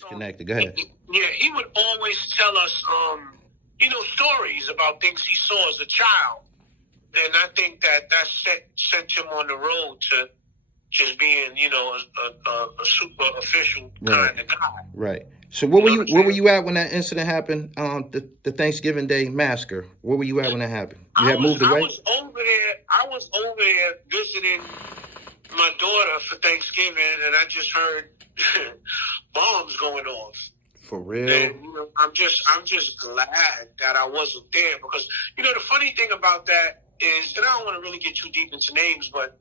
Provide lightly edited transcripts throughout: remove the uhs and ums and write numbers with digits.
disconnected. Go ahead. Yeah, he would always tell us, stories about things he saw as a child. And I think that sent him on the road to just being, a super official kind of guy. Right. So where were you at when that incident happened? The Thanksgiving Day massacre. Where were you at when that happened? You had moved away? I was over there visiting my daughter for Thanksgiving, and I just heard bombs going off. For real? And, I'm just glad that I wasn't there, because the funny thing about that is, and I don't want to really get too deep into names, but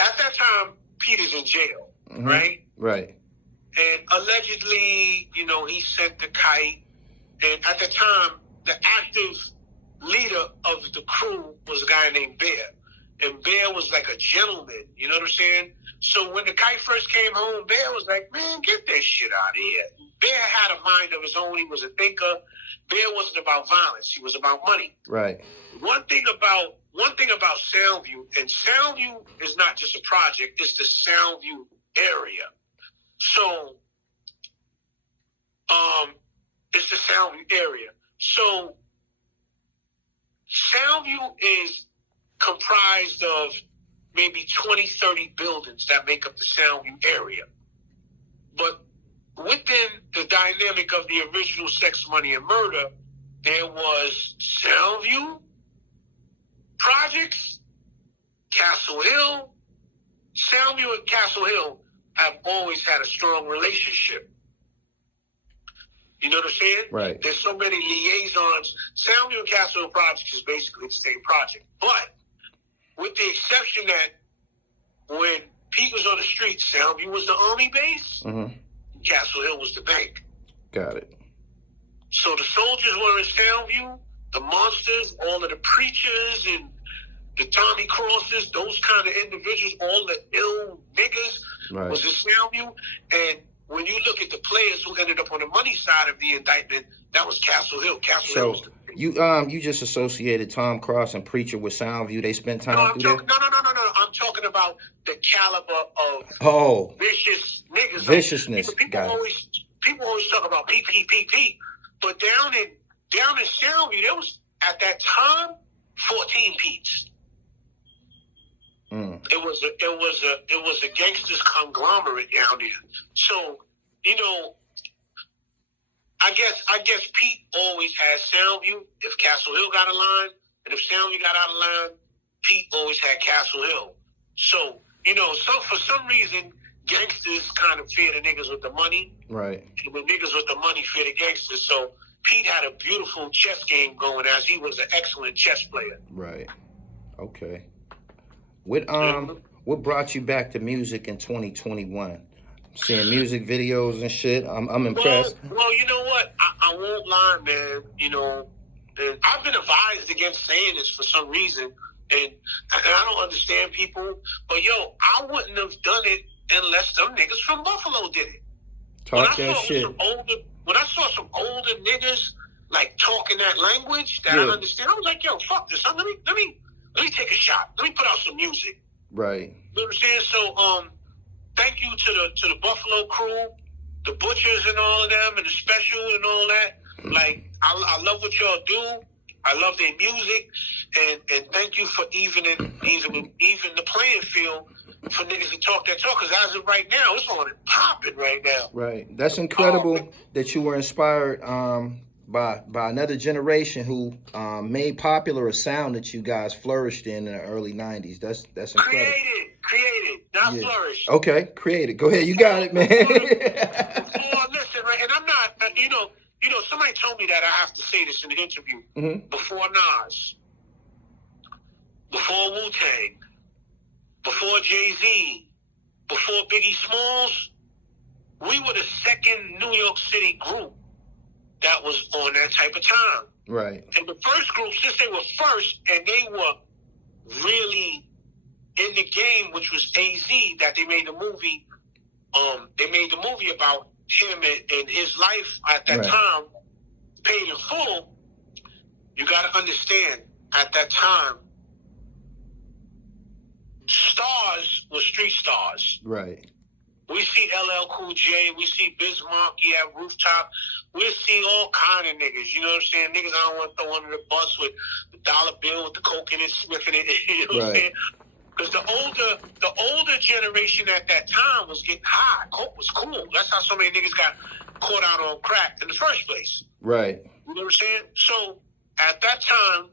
at that time, Peter's in jail, right? Right. And allegedly, he sent the kite. And at the time, the active leader of the crew was a guy named Bear. And Bear was like a gentleman, you know what I'm saying? So when the kite first came home, Bear was like, man, get that shit out of here. Bear had a mind of his own. He was a thinker. Bear wasn't about violence. He was about money. Right. One thing about Soundview, and Soundview is not just a project, it's the Soundview area. So, it's the Soundview area. So, Soundview is comprised of maybe 20, 30 buildings that make up the Soundview area. But within the dynamic of the original Sex, Money, and Murder, there was Soundview, Projects, Castle Hill. Soundview and Castle Hill have always had a strong relationship. You know what I'm saying? Right. There's so many liaisons. Soundview and Castle Hill Projects is basically the same project. But with the exception that when Pete was on the street, Soundview was the army base, Castle Hill was the bank. Got it. So the soldiers were in Soundview, the monsters, all of the preachers and the Tommy Crosses, those kind of individuals, all the ill niggas was in Soundview. And when you look at the players who ended up on the money side of the indictment, that was Castle Hill. Hill was you just associated Tom Cross and Preacher with Soundview. They spent time through there? No. I'm talking about the caliber of vicious niggas. Viciousness. People always talk about P, but down in Soundview, there was at that time 14 Pete's. It was a gangsters conglomerate down there. So, I guess Pete always had Soundview if Castle Hill got a line, and if Soundview got out of line, Pete always had Castle Hill. So, so for some reason, gangsters kind of fear the niggas with the money. Right. And the niggas with the money fear the gangsters. So Pete had a beautiful chess game going, as he was an excellent chess player. Right. Okay. What brought you back to music in 2021? Seeing music videos and shit. I'm impressed. Well, you know what? I won't lie, man. And I've been advised against saying this for some reason, and I don't understand people. But I wouldn't have done it unless them niggas from Buffalo did it. Talk that shit. When I saw some older niggas like talking that language that I understand, I was like, fuck this. Let me take a shot. Let me put out some music. Right. You know what I'm saying? So, thank you to the Buffalo crew, the Butchers and all of them, and the Special and all that. Like, I love what y'all do. I love their music, and thank you for even the playing field for niggas to talk that talk. Because as of right now, it's on and popping right now. Right. That's incredible that you were inspired by another generation who made popular a sound that you guys flourished in the early 90s. That's incredible. Created, not flourished. Okay, created. Go ahead, you got it, man. Listen, right, and I'm not, somebody told me that I have to say this in the interview. Before Nas, before Wu-Tang, before Jay-Z, before Biggie Smalls, we were the second New York City group that was on that type of time. Right. And the first group, since they were first, and they were really in the game, which was AZ, that they made the movie. They made the movie about him and his life at that time, paid in full. You got to understand, at that time, stars were street stars. Right. We see LL Cool J. We see Bismarck. He had Rooftop. We see all kind of niggas. You know what I'm saying? Niggas I don't want to throw under the bus with the dollar bill with the coke in it, sniffing it. You know what I'm saying? Because the older generation at that time was getting high. Coke was cool. That's how so many niggas got caught out on crack in the first place. Right. You know what I'm saying? So at that time,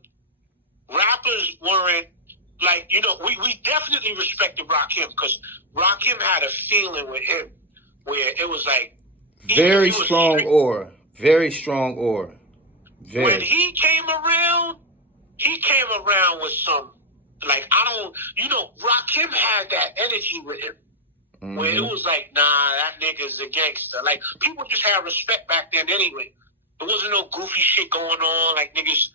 rappers weren't like, you know, we definitely respected Rakim because Rakim had a feeling with him where it was like very strong aura. Very strong aura. When he came around with some, like, Rakim had that energy with him. Mm-hmm. Where it was like, nah, that nigga's a gangster. Like, people just had respect back then anyway. There wasn't no goofy shit going on, like niggas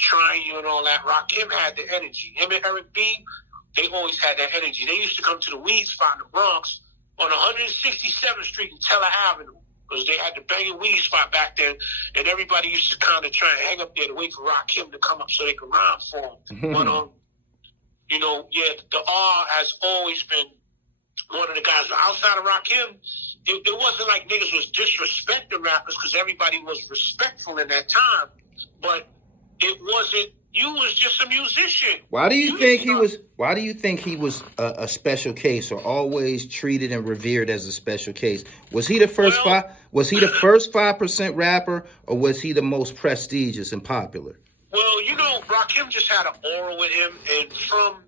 trying you and all that. Rakim had the energy. Him and Eric B, they always had that energy. They used to come to the weed spot in the Bronx on 167th Street and Teller Avenue because they had the banging weed spot back then, and everybody used to kind of try and hang up there to wait for Rakim to come up so they could rhyme for him. Mm-hmm. But, the R has always been one of the guys. But outside of Rakim, it wasn't like niggas was disrespecting rappers because everybody was respectful in that time. But it wasn't. You was just a musician. Why do you think he was a special case, or always treated and revered as a special case? Was he the first Was he the first 5% rapper, or was he the most prestigious and popular? Well, Rakim just had an aura with him, and from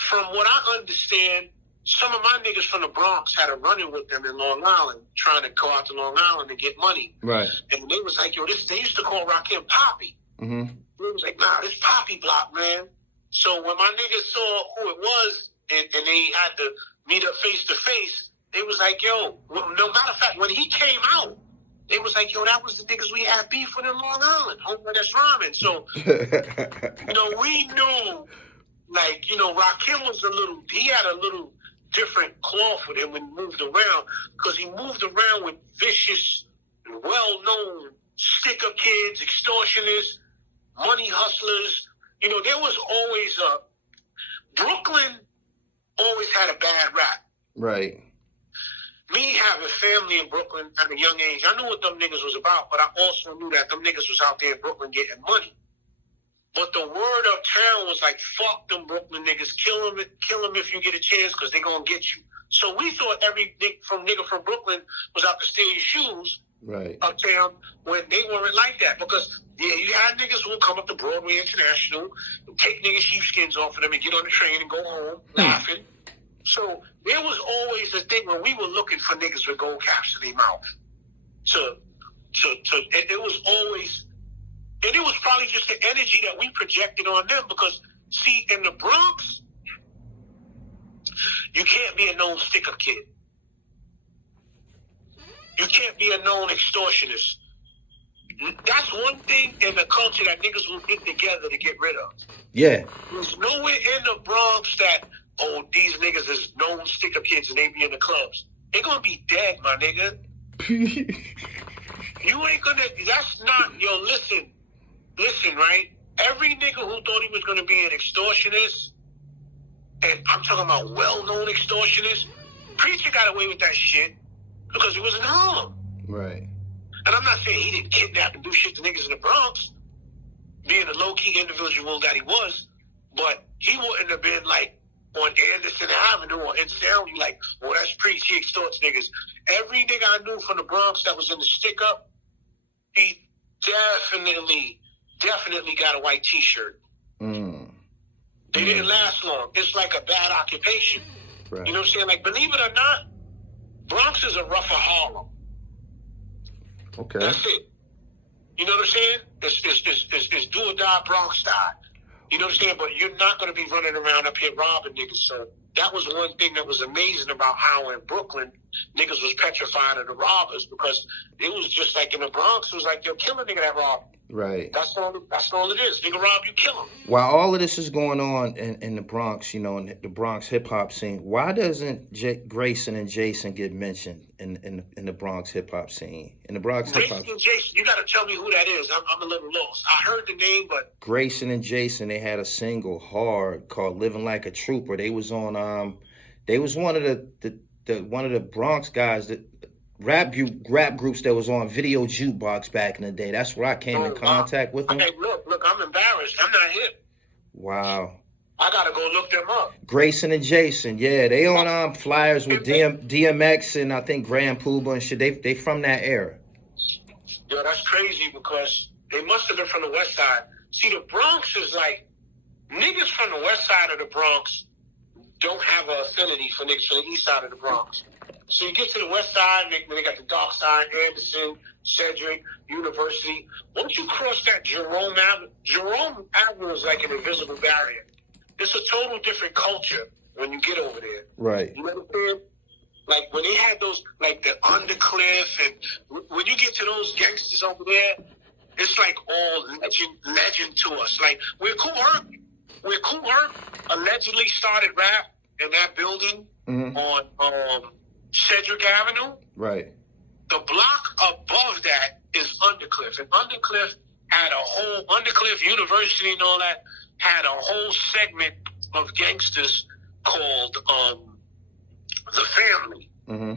what I understand, some of my niggas from the Bronx had a run-in with them in Long Island, trying to go out to Long Island and get money. Right. And they was like, they used to call Rakim Poppy. Mm-hmm. They was like, nah, this Poppy block, man. So when my niggas saw who it was, and they had to meet up face to face, they was like, yo, no matter of fact, when he came out, they was like, yo, that was the niggas we had beef with in Long Island. Homeboy, that's rhyming. So, we knew, like, Rakim was he had a little different cloth with him when he moved around, because he moved around with vicious, well-known stick-up kids, extortionists, money hustlers. There was always Brooklyn always had a bad rap. Right. Me having family in Brooklyn at a young age, I knew what them niggas was about, but I also knew that them niggas was out there in Brooklyn getting money. But the word of town was like, fuck them Brooklyn niggas, kill them if you get a chance, because they gonna get you. So we thought every nigga from Brooklyn was out to steal your shoes, right, uptown, when they weren't like that. Because, you had niggas who would come up to Broadway International and take niggas sheepskins off of them and get on the train and go home laughing. So there was always a thing when we were looking for niggas with gold caps in their mouth. It was always, and it was probably just the energy that we projected on them, because, see, in the Bronx, you can't be a known stick-up kid. You can't be a known extortionist. That's one thing in the culture that niggas will get together to get rid of. Yeah. There's nowhere in the Bronx that, these niggas is known stick-up kids and they be in the clubs. They're gonna be dead, my nigga. You ain't gonna, that's not, listen, right? Every nigga who thought he was gonna be an extortionist, and I'm talking about well-known extortionists, Preacher got away with that shit because he was in Harlem. Right. And I'm not saying he didn't kidnap and do shit to niggas in the Bronx, being the low-key individual that he was, but he wouldn't have been like on Anderson Avenue or in Sound, like, that's Preach, he extorts niggas. Every nigga I knew from the Bronx that was in the stick-up, he definitely got a white t-shirt. Mm. They didn't last long. It's like a bad occupation. Right. You know what I'm saying? Like, believe it or not, Bronx is a rougher Harlem. Okay. That's it. You know what I'm saying? It's do or die Bronx style. You know what I'm saying? But you're not going to be running around up here robbing niggas. So that was one thing that was amazing about how in Brooklyn niggas was petrified of the robbers, because it was just like in the Bronx, it was like, yo, kill a nigga that robbed. Right. That's all it is. Nigga rob you, kill him. While all of this is going on in the Bronx, in the Bronx hip-hop scene, why doesn't Grayson and Jason get mentioned in the Bronx hip-hop scene? In the Bronx hip-hop Grayson and Jason, you got to tell me who that is. I'm a little lost. I heard the name, but... Grayson and Jason, they had a single, Hard, called Living Like a Trooper. They was on They was one of the one of the Bronx guys that rap groups that was on Video Jukebox back in the day. That's where I came in contact with them. Hey, look, I'm embarrassed. I'm not hip. Wow. I gotta go look them up. Grayson and Jason, yeah, they on flyers with DMX and I think Grand Poobah and shit. They from that era. Yo, that's crazy because they must have been from the West Side. See, the Bronx is like niggas from the West Side of the Bronx don't have an affinity for niggas from the East Side of the Bronx. So you get to the West Side, they got the Dark Side, Anderson, Cedric, University. Once you cross that Jerome Avenue is like an invisible barrier. It's a total different culture when you get over there. Right. You know what I'm saying? Like when they had those, like the Undercliff, and when you get to those gangsters over there, it's like all legend to us. Like where Kool Herc allegedly started rap in that building on Cedric Avenue. Right. The block above that is Undercliff, and Undercliff had Undercliff University and all that had a whole segment of gangsters called The Family.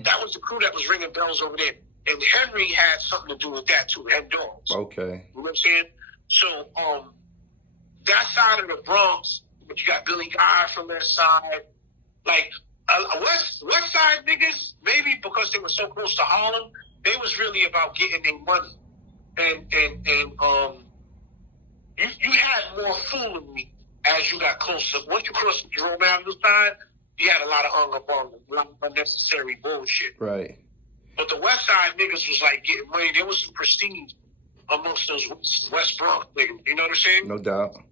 That was the crew that was ringing bells over there. And Henry had something to do with that too, and Dogs. Okay. You know what I'm saying? So, that side of the Bronx, but you got Billy Guy from that side. Like, West Side niggas, maybe because they were so close to Harlem, they was really about getting their money. And you had more foolery as you got closer. Once you crossed the Jerome Avenue side, you had a lot of unnecessary bullshit. Right. But the West Side niggas was like getting money. There was some prestige amongst those West Bronx niggas. You know what I'm saying? No doubt.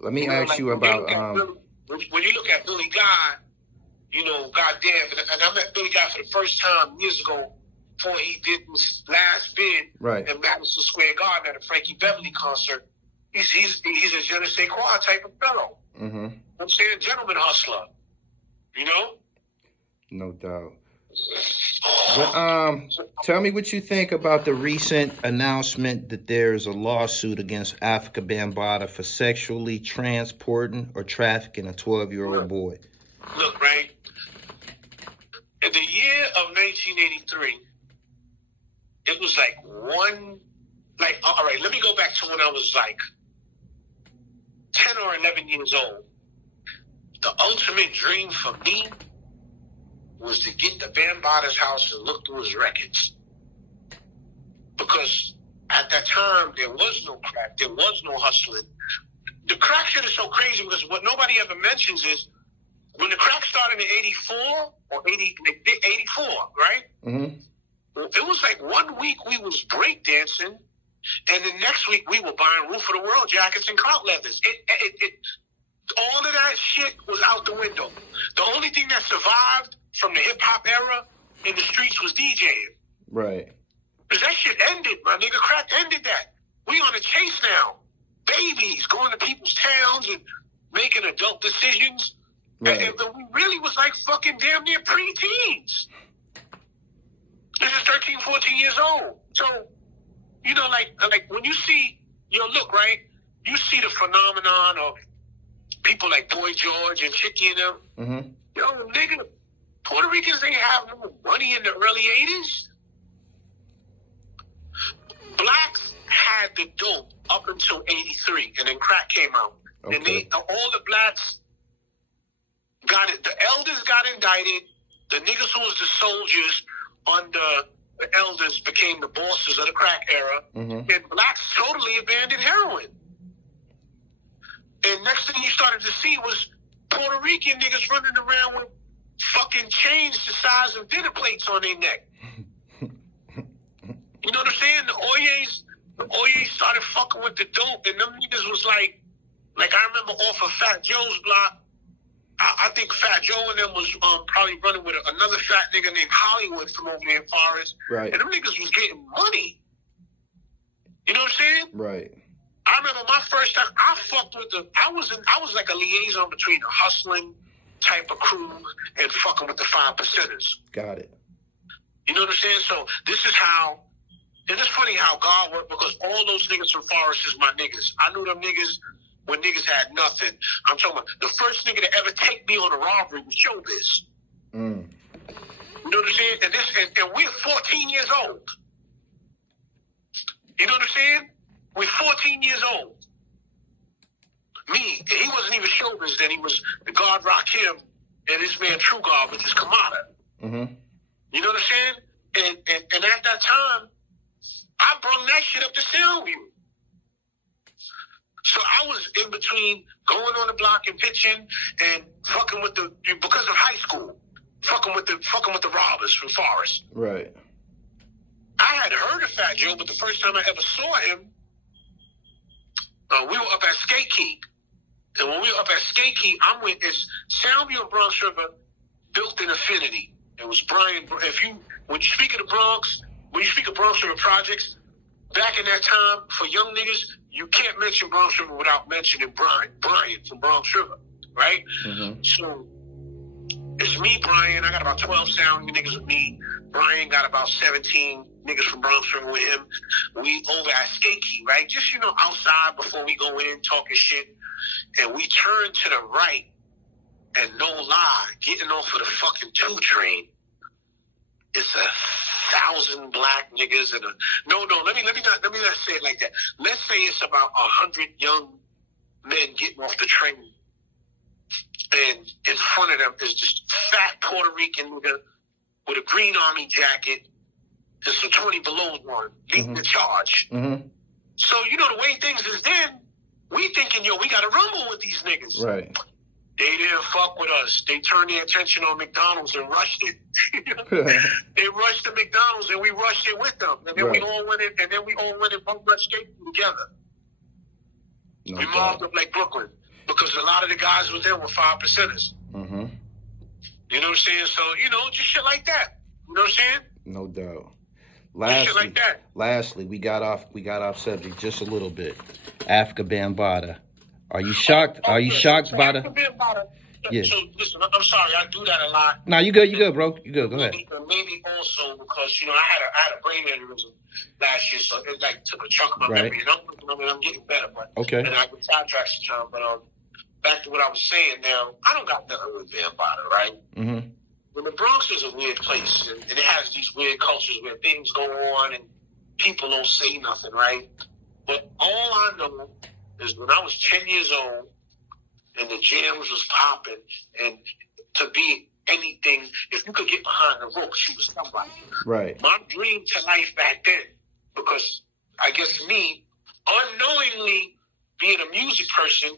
Let me ask you about when you look at Billy Guy, you know, goddamn, and I met Billy Guy for the first time years ago before he did his last bid in Madison Square Garden at a Frankie Beverly concert. He's a je ne sais quoi type of fellow. I'm saying gentleman hustler. You know? No doubt. But, tell me what you think about the recent announcement that there's a lawsuit against AFRIKA BAMBATAA for sexually transporting or trafficking a 12-year-old boy. Look, right? In the year of 1983, it was all right, let me go back to when I was like 10 or 11 years old. The ultimate dream for me was to get to Bambaataa's house and look through his records. Because at that time, there was no crack. There was no hustling. The crack shit is so crazy because what nobody ever mentions is when the crack started in 84 or 84, right? It was like 1 week we was breakdancing, and the next week we were buying Roof of the World jackets and clout leathers. All of that shit was out the window. The only thing that survived from the hip-hop era in the streets was DJing. Right. Because that shit ended, my nigga. Crack ended that. We on a chase now. Babies going to people's towns and making adult decisions. Right. And we really was like fucking damn near pre-teens. This is 13, 14 years old. So, you know, like when you see, look, right? You see the phenomenon of people like Boy George and Chicky and them. Yo, nigga, Puerto Ricans ain't have no money in the early 80s. Blacks had the dope up until 83, and then crack came out. Okay. And all the blacks got it. The elders got indicted. The niggas who was the soldiers under the elders became the bosses of the crack era. And blacks totally abandoned heroin. And next thing you started to see was Puerto Rican niggas running around with fucking chains the size of dinner plates on their neck. You know what I'm saying? The Oyes started fucking with the dope, and them niggas was like I remember off of Fat Joe's block, I think Fat Joe and them was probably running with another fat nigga named Hollywood from over there in Forest. Right. And them niggas was getting money. You know what I'm saying? Right. I remember my first time I fucked with I was like a liaison between a hustling type of crew and fucking with the 5%ers. Got it. You know what I'm saying? So this is how, and it's funny how God worked because all those niggas from Forest is my niggas. I knew them niggas when niggas had nothing. I'm talking about the first nigga to ever take me on a robbery was Showbiz. You know what I'm saying? And we're 14 years old. You know what I'm saying? We're 14 years old. Me, and he wasn't even showbiz then. He was the guard Rakim and his man True God, which is Kamada. Mm-hmm. You know what I'm saying? And at that time, I brought that shit up to Soundview. So I was in between going on the block and pitching and fucking with because of high school, fucking with the robbers from Forest. Right. I had heard of Fat Joe, but the first time I ever saw him, we were up at Skate Key. And when we were up at Skate Key, it's Soundview and Bronx River built an affinity. It was Brian. When you speak of the Bronx, when you speak of Bronx River projects, back in that time, for young niggas, you can't mention Bronx River without mentioning Brian from Bronx River, right? Mm-hmm. So it's me, Brian. I got about 12 Sound niggas with me. Brian got about 17 niggas from Bronx River with him. We over at Skate Key, right? Just, outside before we go in, talking shit. And we turn to the right, and no lie, getting off of the fucking 2 train. It's 1,000 black niggas and no. Let me not say it like that. Let's say it's about 100 young men getting off the train, and in front of them is this fat Puerto Rican nigga with a green army jacket. It's a 20 below one leading the charge. Mm-hmm. So the way things is then, we thinking we got to rumble with these niggas. Right. They didn't fuck with us. They turned their attention on McDonald's and rushed it. They rushed the McDonald's and we rushed it with them. And then we all went in. And then we all went and both rushed skating together. No we doubt. mobbed up like Brooklyn because a lot of the guys was there were 5%ers. Mm-hmm. You know what I'm saying? So just shit like that. You know what I'm saying? No doubt. Shit like that. Lastly, we got off subject just a little bit. AFRIKA BAMBATAA. Are you shocked? Are you shocked by the? Yeah. So listen, I'm sorry, I do that a lot. Nah, you good, bro. You good. Go ahead. Maybe also because I had a brain aneurysm last year, so it took a chunk of my memory. And I'm getting better, but okay. And I would sidetrack some time. But back to what I was saying. Now I don't got nothing with BAMBATAA, right? Mm-hmm. Well, the Bronx is a weird place, and it has these weird cultures where things go on and people don't say nothing, right? But all I know is when I was 10 years old and the jams was popping, and to be anything, if you could get behind the ropes, you was somebody. Right. My dream to life back then, because I guess me, unknowingly being a music person,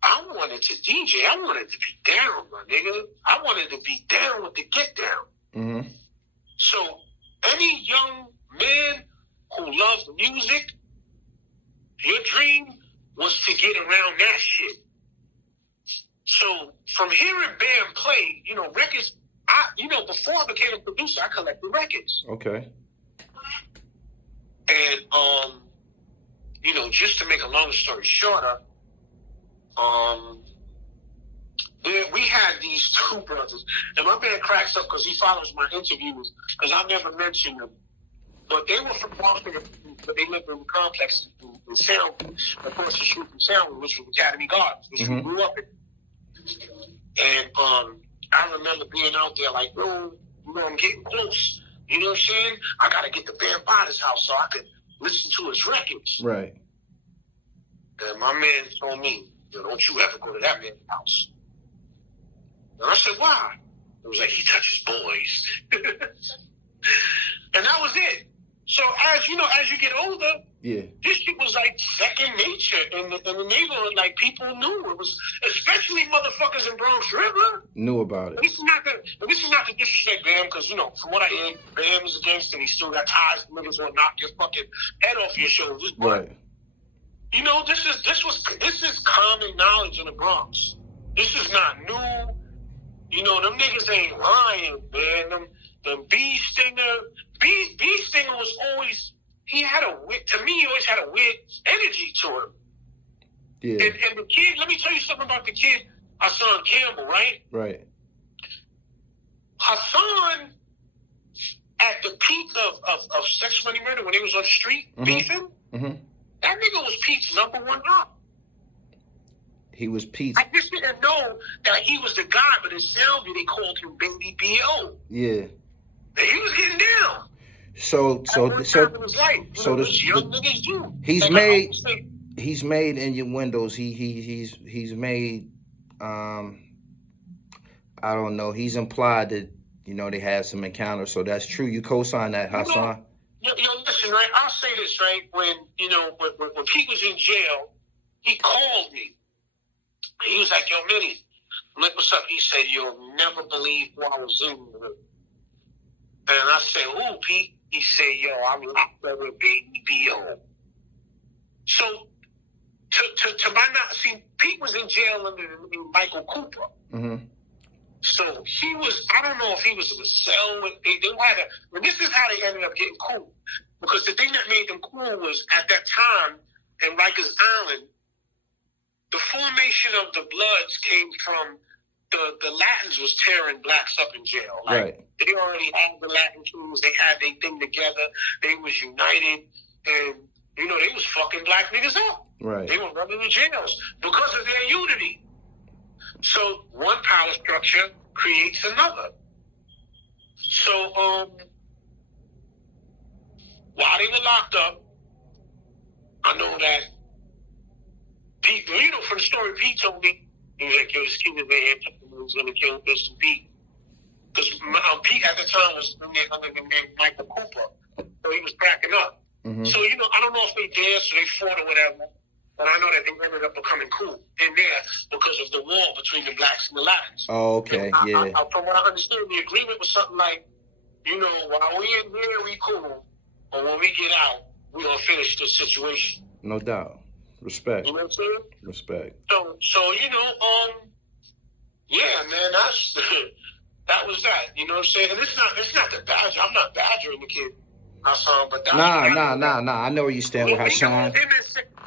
I wanted to DJ. I wanted to be down, my nigga. I wanted to be down with the get down. Mm-hmm. So any young man who loves music, your dream was to get around that shit. So from hearing band play, records, before I became a producer, I collected records. Okay. And, just to make a long story shorter, we had these 2 brothers, and my man cracks up because he follows my interviews, because I never mentioned them. But they were from Boston, but they lived in the complex in Sound, across the street from Sound, which was Academy Gardens, which we grew up in. And I remember being out there like, yo, I'm getting close. You know what I'm saying? I got to get to BAMBATAA's house so I could listen to his records. Right. And my man told me, don't you ever go to that man's house. And I said, why? It was like, he touches boys. And that was it. So as you get older, this shit was like second nature in the neighborhood. Like people knew it was, especially motherfuckers in Bronx River. Knew about it. This is not to disrespect Bam, because from what I hear, Bam is a gangster and he still got ties to niggas who'll knock your fucking head off your shoulders. But right. This is common knowledge in the Bronx. This is not new. Them niggas ain't lying, man. Them B Stinger was always, he always had a weird energy to him. Yeah. And the kid, let me tell you something about the kid, Hassan Campbell, right? Right. Hassan, at the peak of Sex Money Murder, when he was on the street beefing, that nigga was Pete's #1 op. He was Pete's. I just didn't know that he was the guy, but in Soundview they called him Baby B.O. Yeah. And he was getting down. So young niggas do. He's made innuendos. He's made I don't know. He's implied that, you know, they had some encounters. So that's true. You co-sign that, Hassan? Yo, listen, right? I'll say this, right? When Pete was in jail, he called me. He was like, yo, Minnie, I'm like, what's up? He said, you'll never believe who I was in with. And I said, who, Pete? He said, yo, I'm locked up with Baby B.O. So, to my knowledge, see, Pete was in jail under Michael Cooper. Mm-hmm. So he was, I don't know if he was in a cell. And this is how they ended up getting cool. Because the thing that made them cool was, at that time, in Rikers Island, the formation of the Bloods came from the Latins was tearing blacks up in jail. Like, right. They already had the Latin tools. They had their thing together. They was united. And, you know, they was fucking black niggas up. Right. They were running the jails because of their unity. So one power structure creates another. So while they were locked up, I know that Pete, you know, from the story Pete told me, he was like, yo, this kid was there, he was going to kill Mr. Pete. Because Pete at the time was under the name Michael Cooper. So he was cracking up. Mm-hmm. So, you know, I don't know if they danced or they fought or whatever. But I know that they ended up becoming cool in there because of the war between the blacks and the Latins. Oh, okay, yeah. From what I understood, the agreement was something like, you know, while we in here, we cool. But when we get out, we're going to finish this situation. No doubt. Respect. You know what I'm saying? Respect. So you know, yeah, man, that was that. You know what I'm saying? And it's not the badger. I'm not badgering the kid, Hassan, but Nah. I know where you stand with Hassan.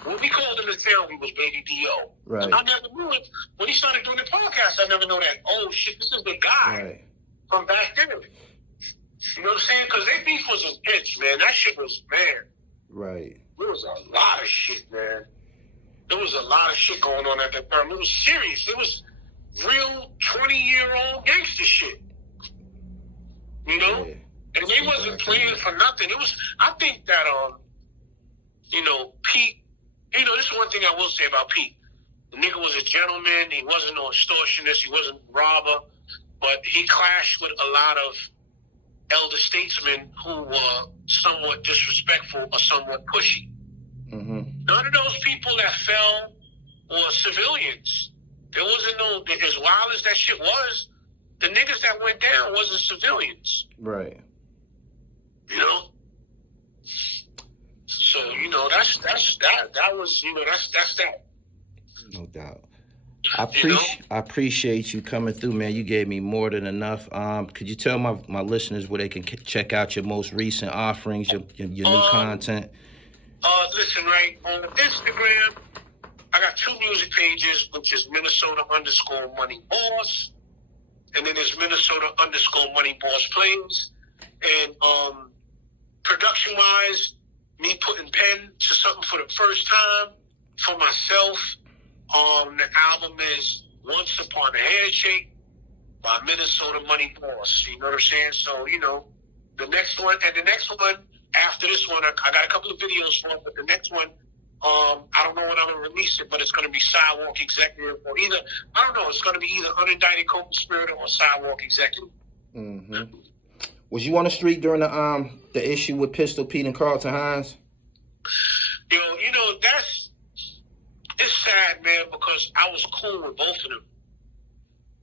When we called him the town, he was Baby B.O. Right. I never knew it. When he started doing the podcast, I never knew that, oh, shit, this is the guy from back then. You know what I'm saying? Because their beef was an inch, man. That shit was, man. Right. There was a lot of shit, man. There was a lot of shit going on at that time. It was serious. It was real 20-year-old gangster shit. You know? Yeah. And they wasn't playing for nothing. It was, I think that, you know, Pete, you know, this is one thing I will say about Pete. The nigga was a gentleman. He wasn't no extortionist. He wasn't a robber. But he clashed with a lot of elder statesmen who were somewhat disrespectful or somewhat pushy. Mm-hmm. None of those people that fell were civilians. There wasn't no, as wild as that shit was, the niggas that went down wasn't civilians. Right. You know? So, you know, that was, you know, that's that. No doubt. I appreciate you coming through, man. You gave me more than enough. Could you tell my listeners where they can check out your most recent offerings, your new content? Listen, right, on Instagram, I got 2 music pages, which is Minnesota_Money Boss, and then there's Minnesota_Money Boss Plays. And production-wise, me putting pen to something for the first time for myself. The album is Once Upon a Handshake by Minnesota Money Boss. You know what I'm saying? So, you know, the next one, after this one, I got a couple of videos for it, but the next one, I don't know when I'm going to release it, but it's going to be Sidewalk Executive or either, I don't know, it's going to be either Unindicted Co-Conspirator or Sidewalk Executive. Mm-hmm. Was you on the street during the issue with Pistol Pete and Carlton Hines? Yo, you know, it's sad, man, because I was cool with both of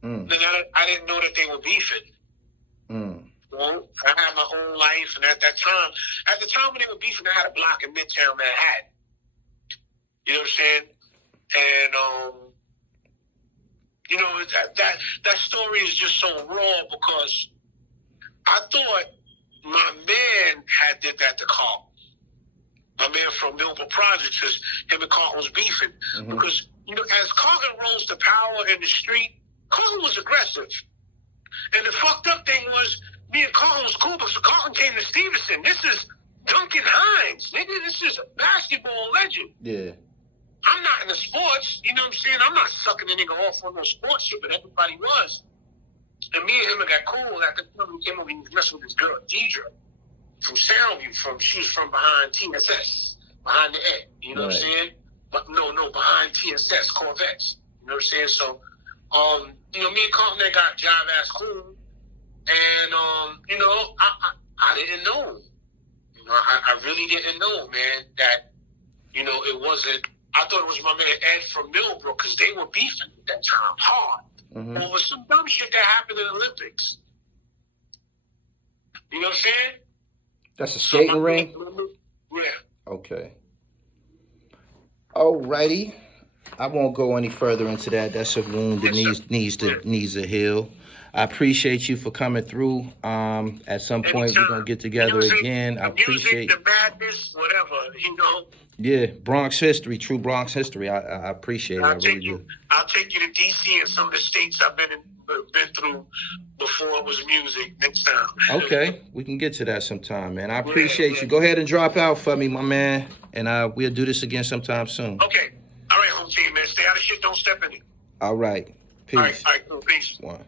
them. Then I didn't know that they were beefing. You know, I had my own life, and at the time when they were beefing, I had a block in Midtown Manhattan. You know what I'm saying? And you know, that story is just so raw because I thought my man had did that to Carl. My man from Milford Projects, him and Carlton was beefing. Mm-hmm. Because, you know, as Carlton rose to power in the street, Carlton was aggressive. And the fucked up thing was, me and Carlton was cool because Carlton came to Stevenson. This is Duncan Hines, nigga. This is a basketball legend. Yeah. I'm I'm not in the sports. You know what I'm saying? I'm not sucking a nigga off on no sports shit, but everybody was. And me and him got cool. At the time we came over, he was messing with this girl, Deidre, from Soundview. She was from behind TSS, behind the Ed. You know what I'm saying? But no, behind TSS, Corvettes. You know what I'm saying? So, you know, me and Carlton got jive ass cool. And, you know, I didn't know. You know, I really didn't know, man, that, you know, it wasn't, I thought it was my man Ed from Millbrook, because they were beefing at that time hard over some dumb shit that happened in the Olympics. You know what I'm saying? That's a skating ring? Yeah. Okay. Alrighty. I won't go any further into that. That's a wound that needs to heal. I appreciate you for coming through. At some point, we're going to get together again. I appreciate the madness, whatever, you know. Yeah, Bronx history, true Bronx history. I appreciate it. I really do. I'll take you to D.C. and some of the states I've been through before it was music next time. Okay, we can get to that sometime, man. I appreciate you. Go ahead and drop out for me, my man, and we'll do this again sometime soon. Okay. All right, home team, man. Stay out of shit. Don't step in it. All right. Peace. All right, cool. Peace. One.